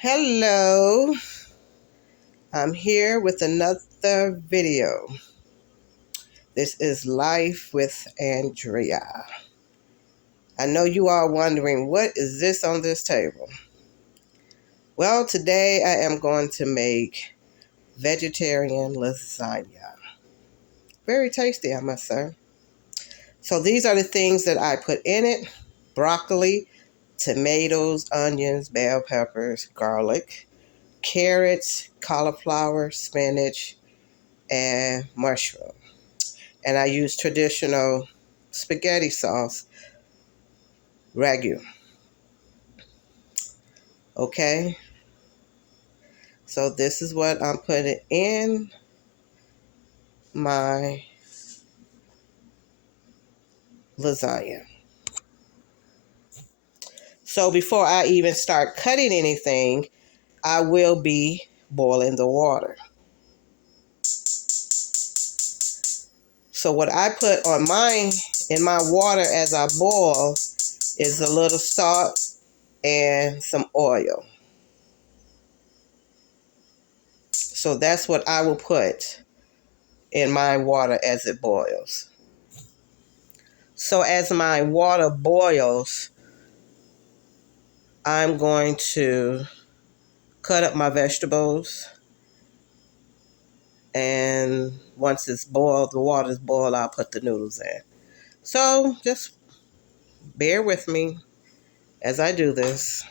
Hello, I'm here with another video. This is Life with Andrea. I know you are wondering, what is this on this table? Well, today I am going to make vegetarian lasagna. Very tasty, I must say. So these are the things that I put in it: broccoli, tomatoes, onions, bell peppers, garlic, carrots, cauliflower, spinach, and mushroom. And I use traditional spaghetti sauce, ragu. Okay, so this is what I'm putting in my lasagna. So before I even start cutting anything, I will be boiling the water. So what I put on in my water as I boil is a little salt and some oil. So that's what I will put in my water as it boils. So as my water boils, I'm going to cut up my vegetables, and once it's boiled, the water's boiled, I'll put the noodles in. So just bear with me as I do this.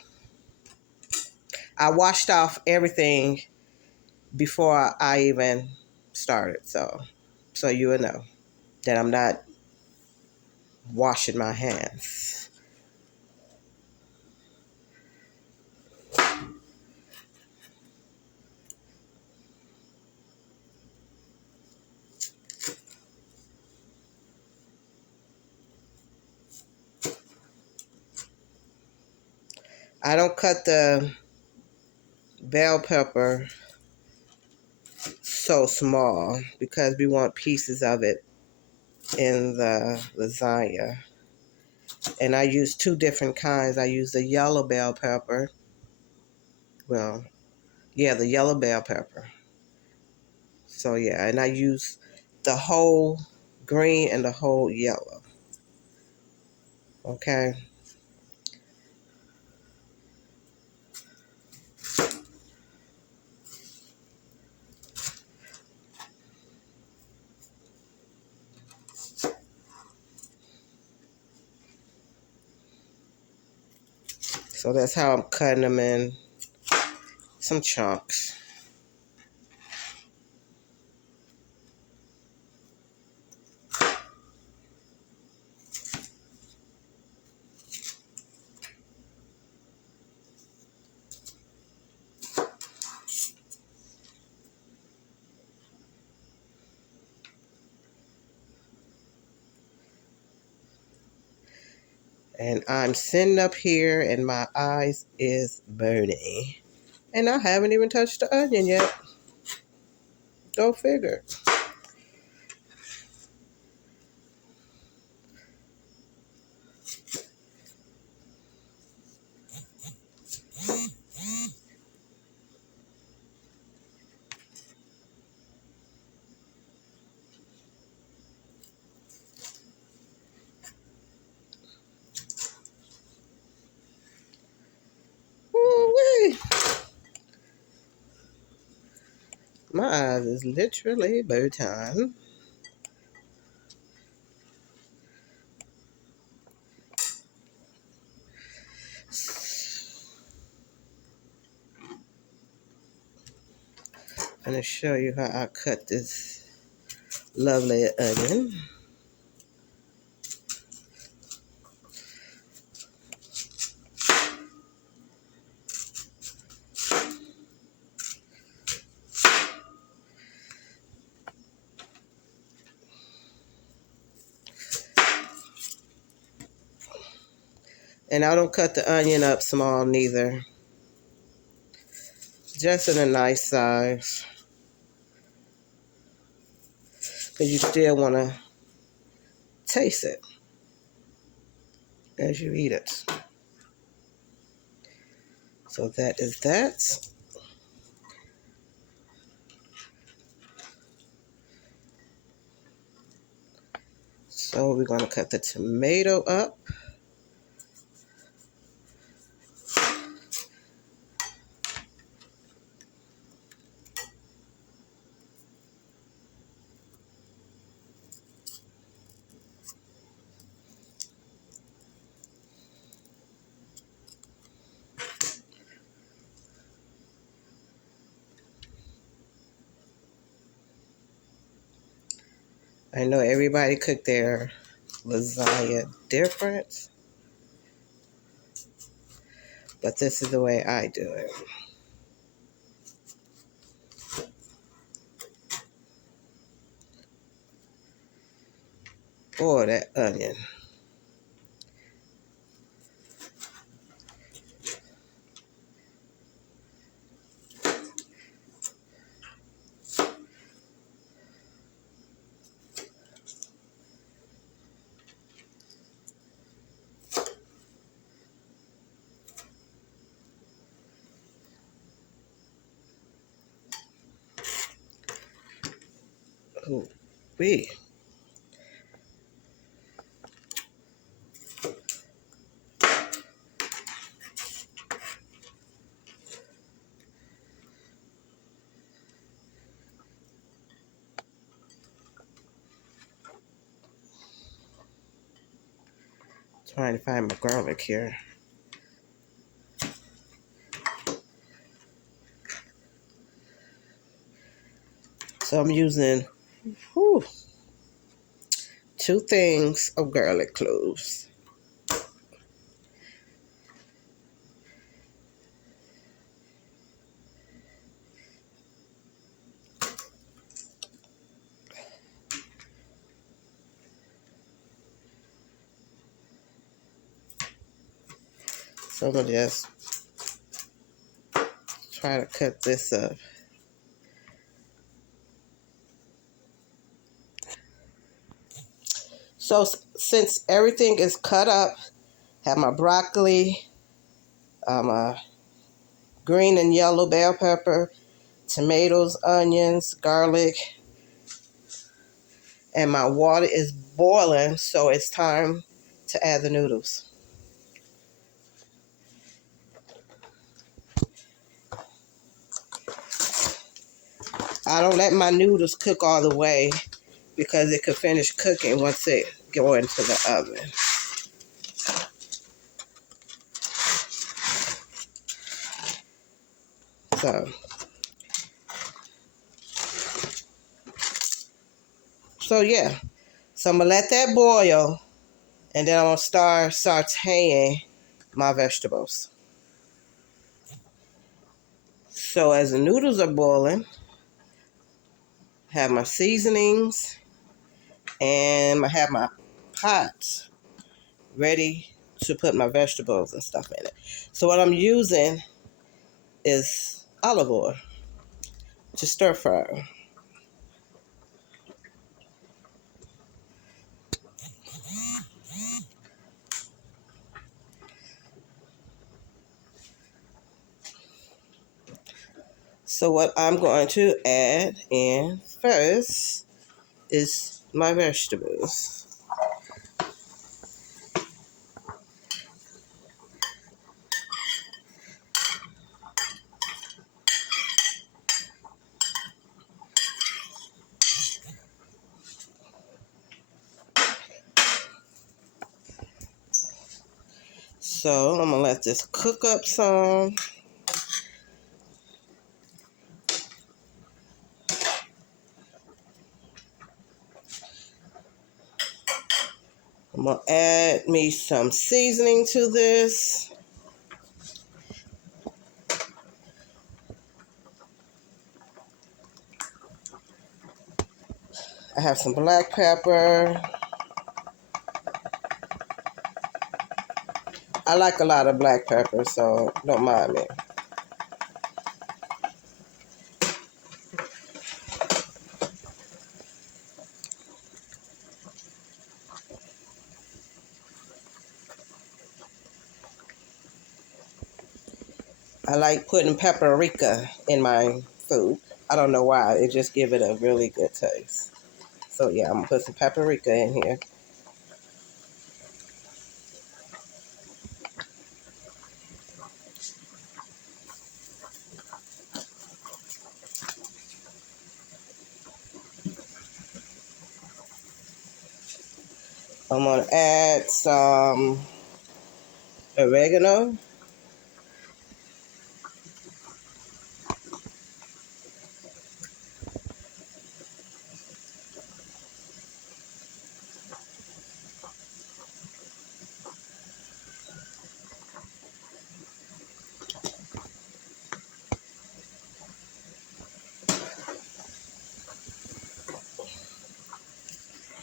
I washed off everything before I even started, so you will know that I'm not washing my hands. I don't cut the bell pepper so small because we want pieces of it in the lasagna. And I use two different kinds. I use the yellow bell pepper. Well, yeah, the yellow bell pepper. So yeah, and I use the whole green and the whole yellow. Okay. So that's how I'm cutting them in some chunks. And I'm sitting up here and my eyes is burning. And I haven't even touched the onion yet. Go figure. Ooh-wee. My eyes is literally burning. I'm going to show you how I cut this lovely onion. And I don't cut the onion up small neither. Just in a nice size. Because you still want to taste it as you eat it. So that is that. So we're going to cut the tomato up. I know everybody cook their lasagna different, but this is the way I do it. Oh, that onion. Oh, wee. Trying to find my garlic here. So I'm using 2 things of garlic cloves. So I'm going to just try to cut this up. So since everything is cut up, have my broccoli, my green and yellow bell pepper, tomatoes, onions, garlic, and my water is boiling, so it's time to add the noodles. I don't let my noodles cook all the way because it could finish cooking once they go into the oven. So yeah. So I'm going to let that boil, and then I'm going to start sauteing my vegetables. So as the noodles are boiling, I have my seasonings, and I have my pot ready to put my vegetables and stuff in it. So what I'm using is olive oil to stir fry. So what I'm going to add in first is my vegetables. So I'm going to let this cook up some. I'm going to add me some seasoning to this. I have some black pepper. I like a lot of black pepper, so don't mind me. I like putting paprika in my food. I don't know why. It just gives it a really good taste. So yeah, I'm going to put some paprika in here. I'm going to add some oregano.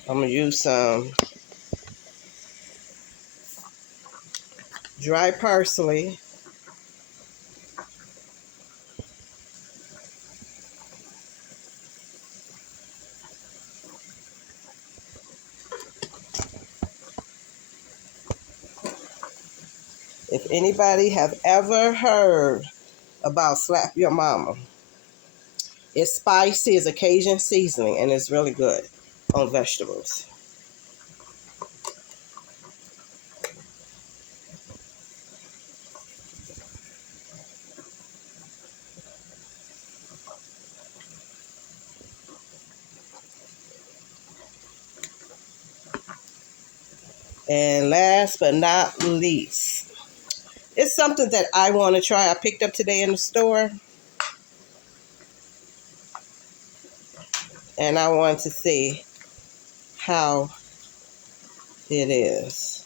I'm going to use some dry parsley. If anybody have ever heard about Slap Your Mama, it's spicy, it's a Cajun seasoning, and it's really good on vegetables. And last but not least, it's something that I want to try. I picked up today in the store, and I want to see how it is.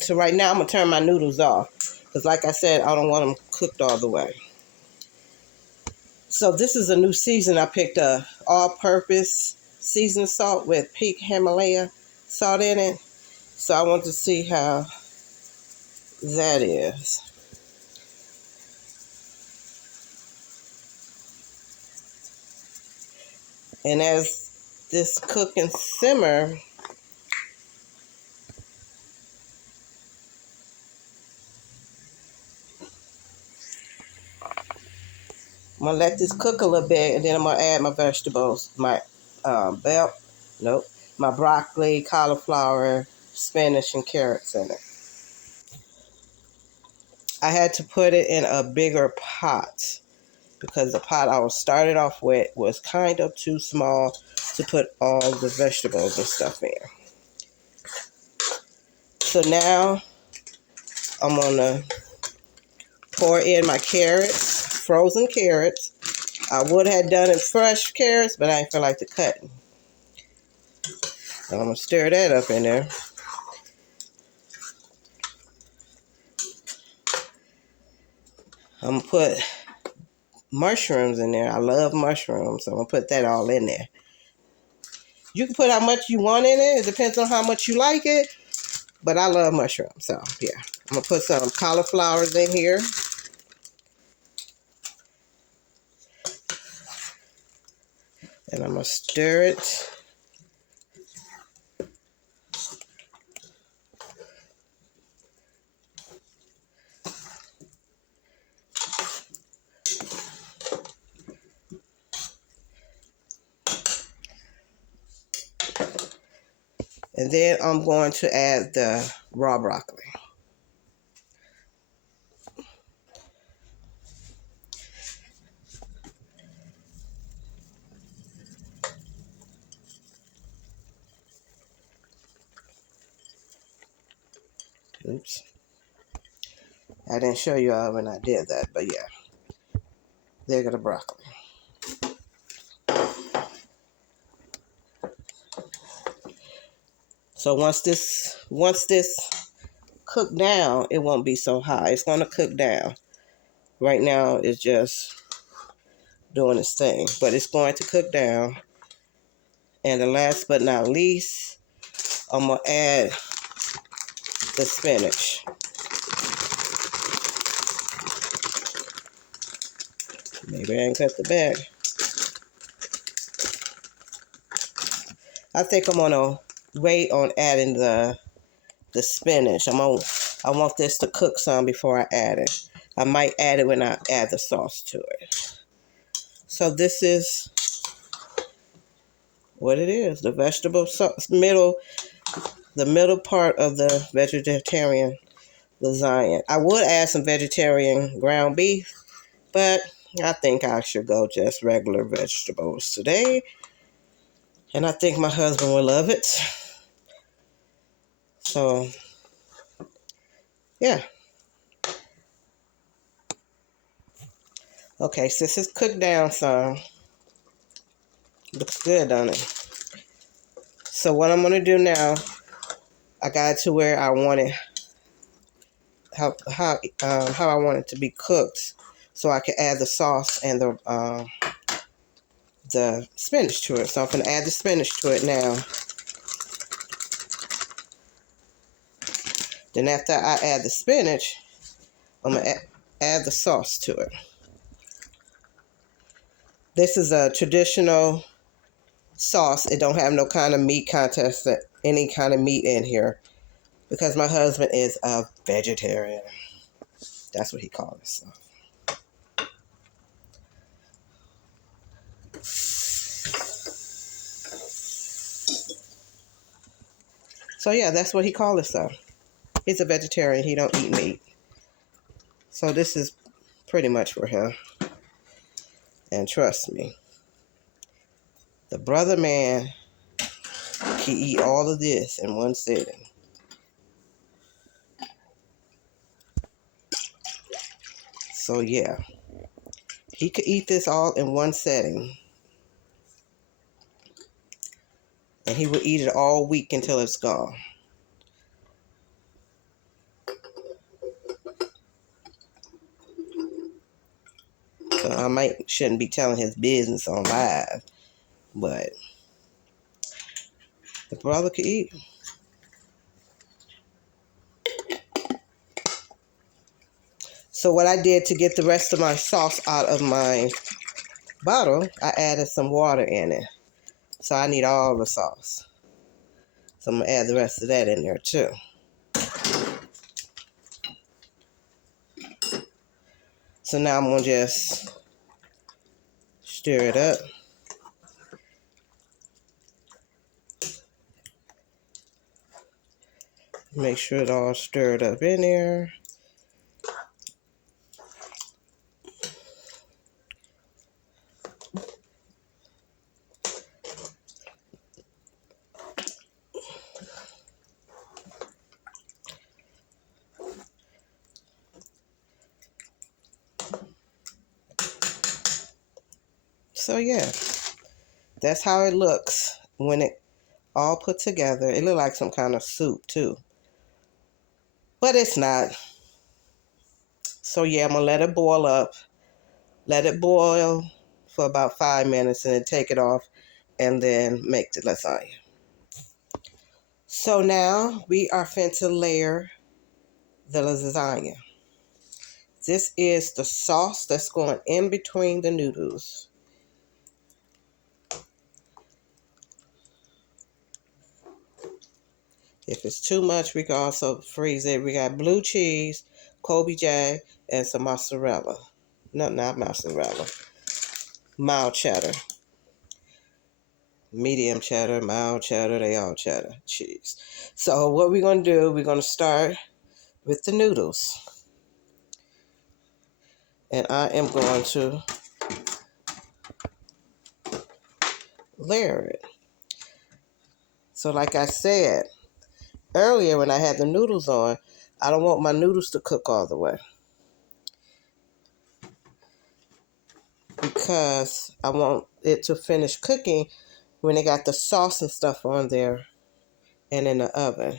So right now, I'm going to turn my noodles off, because like I said, I don't want them cooked all the way. So this is a new season I picked up, all-purpose seasoned salt with pink Himalaya salt in it. So I want to see how that is. And as this cook and simmer, I'm going to let this cook a little bit, and then I'm going to add my vegetables, my my broccoli, cauliflower, spinach, and carrots in it. I had to put it in a bigger pot because the pot I was started off with was kind of too small to put all the vegetables and stuff in. So now I'm going to pour in my carrots, frozen carrots. I would have done it fresh carrots, but I didn't feel like the cutting. So I'm going to stir that up in there. I'm going to put mushrooms in there. I love mushrooms, so I'm going to put that all in there. You can put how much you want in it. It depends on how much you like it. But I love mushrooms, so yeah. I'm going to put some cauliflowers in here. And I'm going to stir it. And then I'm going to add the raw broccoli. Oops. I didn't show you all when I did that, but yeah. There go the broccoli. So once this cook down, it won't be so high. It's going to cook down. Right now, it's just doing its thing, but it's going to cook down. And the last but not least, I'm going to add the spinach. Maybe I ain't cut the bag. I think I'm gonna wait on adding the spinach. I want this to cook some before I add it. I might add it when I add the sauce to it. So this is what it is, the vegetable sauce, the middle part of the vegetarian lasagna. I would add some vegetarian ground beef, but I think I should go just regular vegetables today. And I think my husband will love it. So, yeah. Okay, since it's cooked down some, looks good, doesn't it? So what I'm going to do now, I got it to where I want it, how I want it to be cooked, so I can add the sauce and the spinach to it. So I'm going to add the spinach to it now. Then after I add the spinach, I'm going to add the sauce to it. This is a traditional sauce. It don't have no kind of meat contest, any kind of meat in here, because my husband is a vegetarian. That's what he calls himself. So yeah, that's what he calls himself. He's a vegetarian. He don't eat meat. So this is pretty much for him. And trust me, the brother man can eat all of this in one sitting. So yeah, he could eat this all in one setting. And he will eat it all week until it's gone. So shouldn't be telling his business on live, but the brother could eat. So what I did to get the rest of my sauce out of my bottle, I added some water in it. So I need all the sauce. So I'm going to add the rest of that in there too. So now I'm going to just stir it up. Make sure it all stirred up in there. So yeah, that's how it looks when it all put together. It looks like some kind of soup too, but it's not. So yeah, I'm gonna let it boil up. Let it boil for about 5 minutes and then take it off and then make the lasagna. So now we are finna layer the lasagna. This is the sauce that's going in between the noodles. If it's too much, we can also freeze it. We got blue cheese, Kobe Jack, and some mozzarella. No, not mozzarella. Mild cheddar. Medium cheddar, mild cheddar, they all cheddar cheese. So what we're going to do, we're going to start with the noodles. And I am going to layer it. So like I said earlier when I had the noodles on, I don't want my noodles to cook all the way, because I want it to finish cooking when they got the sauce and stuff on there and in the oven.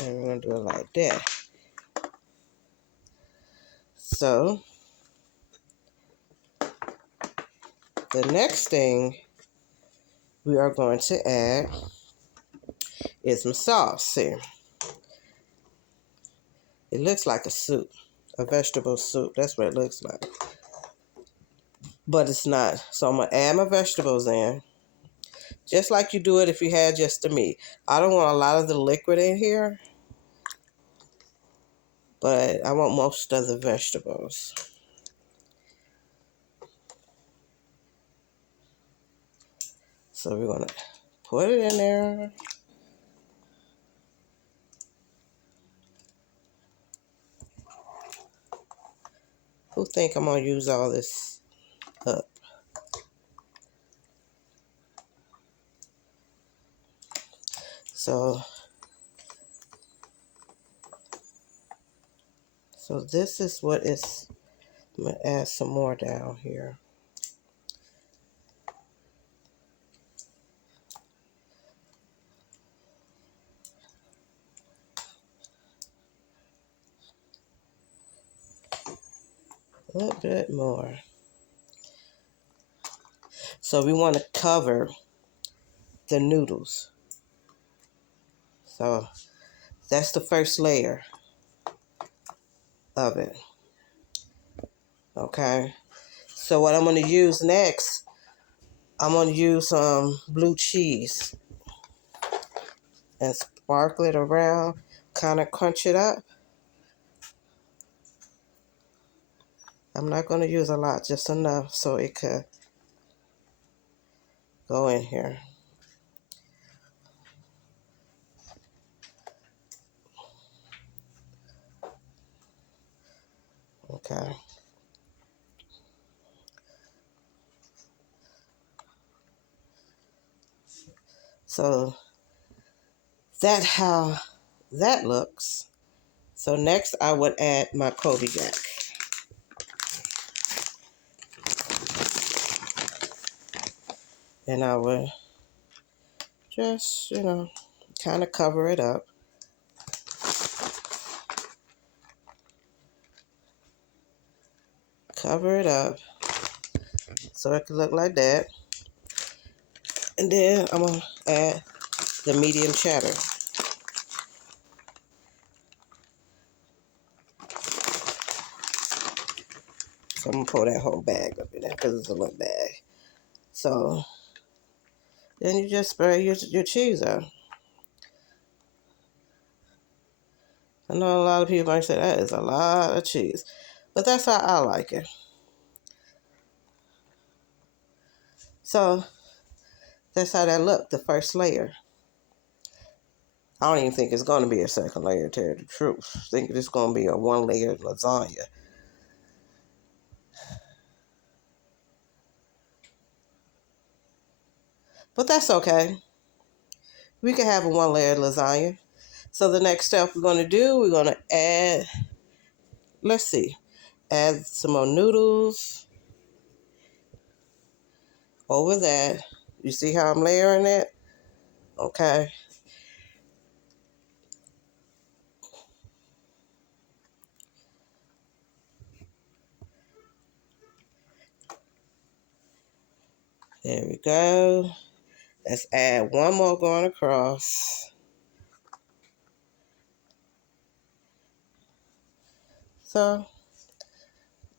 And we're going to do it like that. So, the next thing we are going to add is some sauce. See, it looks like a soup, a vegetable soup. That's what it looks like. But it's not. So I'm going to add my vegetables in, just like you do it if you had just the meat. I don't want a lot of the liquid in here, but I want most of the vegetables. So we're going to put it in there. Who think I'm going to use all this up? So this is what it's, I'm going to add some more down here. A little bit more. So we want to cover the noodles. So that's the first layer of it. Okay. So what I'm going to use next, I'm going to use some blue cheese and sparkle it around, kind of crunch it up. I'm not going to use a lot, just enough so it could go in here. Okay. So that's how that looks. So next I would add my Kobe Jack. And I would just, kind of cover it up. Cover it up so it can look like that. And then I'm going to add the medium cheddar. So I'm going to pour that whole bag up in there because it's a little bag. So then you just spray your cheese out. I know a lot of people might say that is a lot of cheese, but that's how I like it. So that's how that looked, the first layer. I don't even think it's going to be a second layer, to tell you the truth. I think it's going to be a one-layer lasagna. But that's okay. We can have a one-layer lasagna. So the next step we're going to do, we're going to add, add some more noodles over that. You see how I'm layering it? Okay. There we go. Let's add one more going across. So,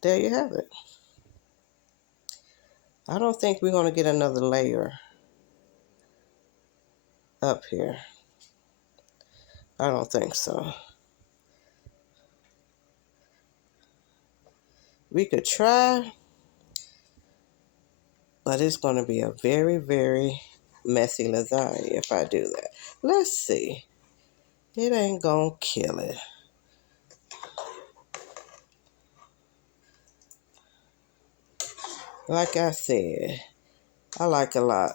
there you have it. I don't think we're going to get another layer up here. I don't think so. We could try, but it's going to be a very, very messy lasagna if I do that. Let's see. It ain't going to kill it. Like I said, I like a lot.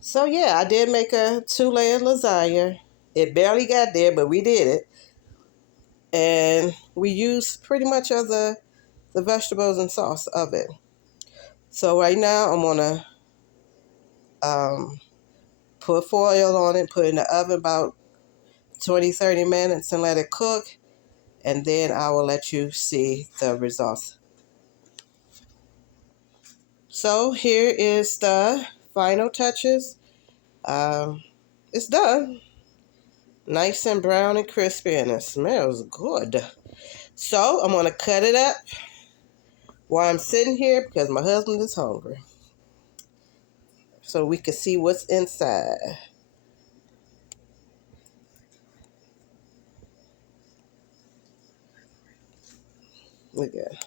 So yeah, I did make a 2-layer lasagna. It barely got there, but we did it. And we use pretty much of the vegetables and sauce of it. So right now I'm gonna put foil on it, put it in the oven about 20-30 minutes and let it cook, and then I will let you see the results. So here is the final touches. It's done. Nice and brown and crispy, and it smells good. So I'm going to cut it up while I'm sitting here because my husband is hungry, so we can see what's inside. Look at it.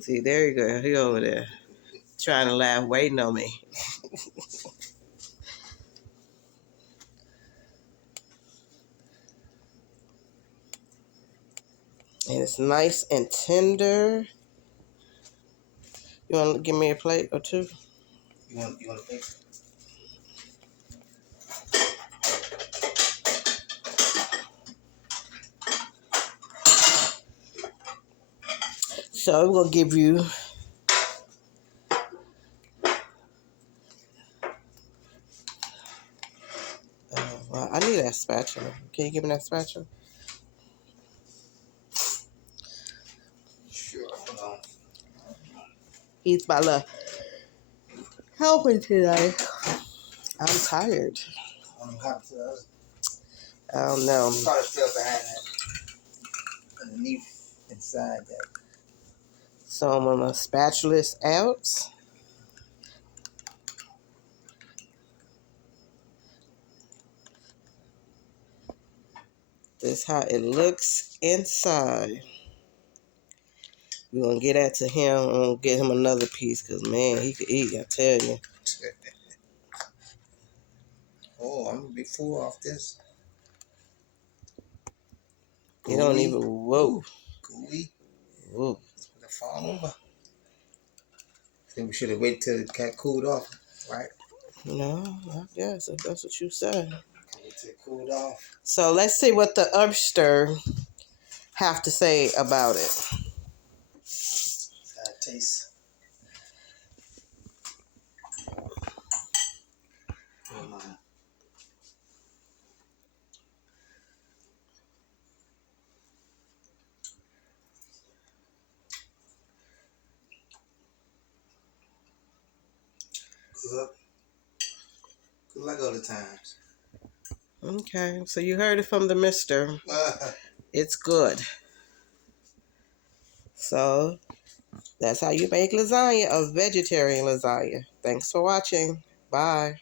See, there you go. He over there trying to laugh, waiting on me. And it's nice and tender. You want to give me a plate or two? You want a plate? So I'm going to give you well, I need that spatula. Can you give me that spatula? Sure, hold on. He's my love. Helping today. I'm tired. I don't know. Probably still behind that. Underneath, inside that. So I'm going to spatula this out. This is how it looks inside. We're going to get that to him. I'm going to get him another piece because, man, he could eat, I tell you. Oh, I'm going to be full off this. You don't even, whoa. Gooey. Whoa. It's going to fall over. I think we should have waited till it got cooled off, right? No, I guess if that's what you said. Wait till it cooled off. So let's see what the oyster have to say about it. Taste. Good. Good like other times. Okay, so you heard it from the mister. It's good. So that's how you make lasagna, a vegetarian lasagna. Thanks for watching. Bye.